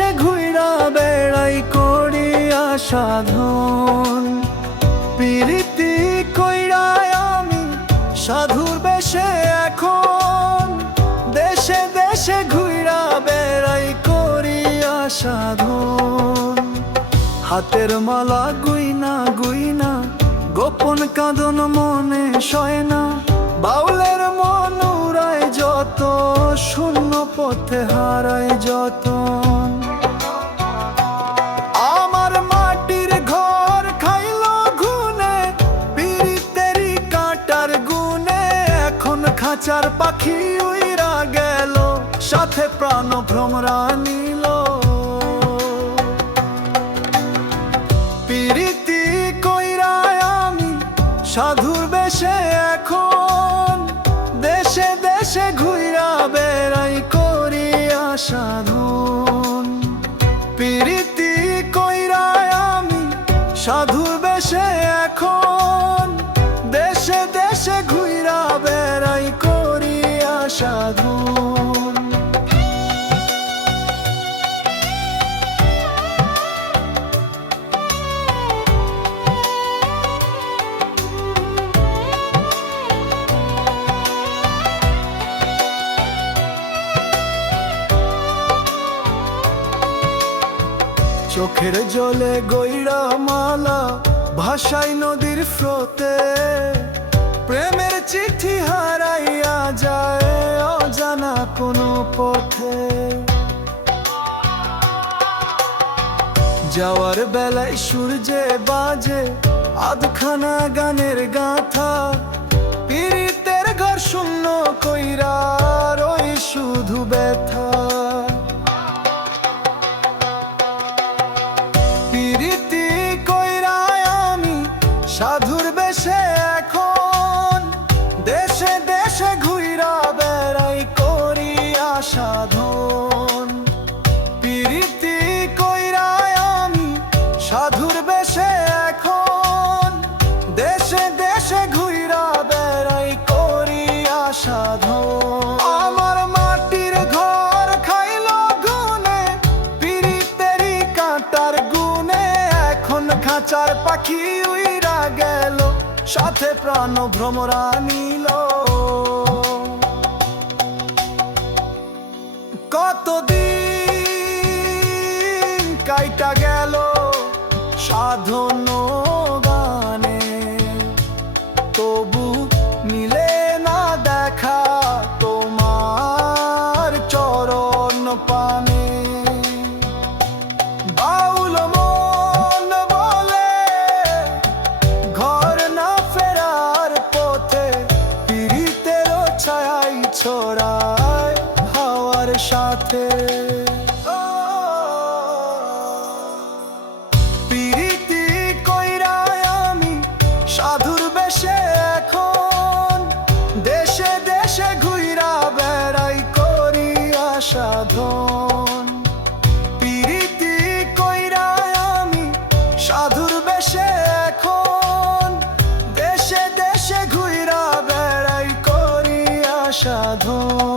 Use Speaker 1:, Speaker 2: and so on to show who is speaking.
Speaker 1: দেশে ঘুইরা বেড়াই করিয়া সাধন। পিরিতি কইরায় আমি সাধুর বেশে এখন। দেশে দেশে ঘুইরা বেড়াই করিয়া সাধন। হাতের মালা গুইনা গুইনা, গোপন কাঁদন মনে সয় না বাউলের মন উড়ায় যত, শূন্য পথে হারায় যত। খাঁচার পাখি উইরা গেল সাথে প্রাণ ভ্রমরা নিল পিরিতি কইরায় আমি সাধুর বেশে এখন চোখের জলে গইরা মালা ভাষাই নদীর স্রোতে। প্রেমের চিঠি হারাইয়া যায় অজানা কোনো পথে। যাওয়ার বেলায় সূর্যে বাজে আধখানা গানের গাথা। আমার মাটির ঘর খাইলো গুনে কাঁটার গুনে এখন খাঁচার পাখি উইরা গেল, সাথে প্রাণ ভ্রমরা নিল কতদিন কাইটা গেল সাধন সাথে দেশে দেশে ঘুইরা বেড়াই সাধন পিরিতি কইরায় আমি সাধুর বেশে এখন। দেশে দেশে ঘুইরা বেড়াই করিয়া সাধন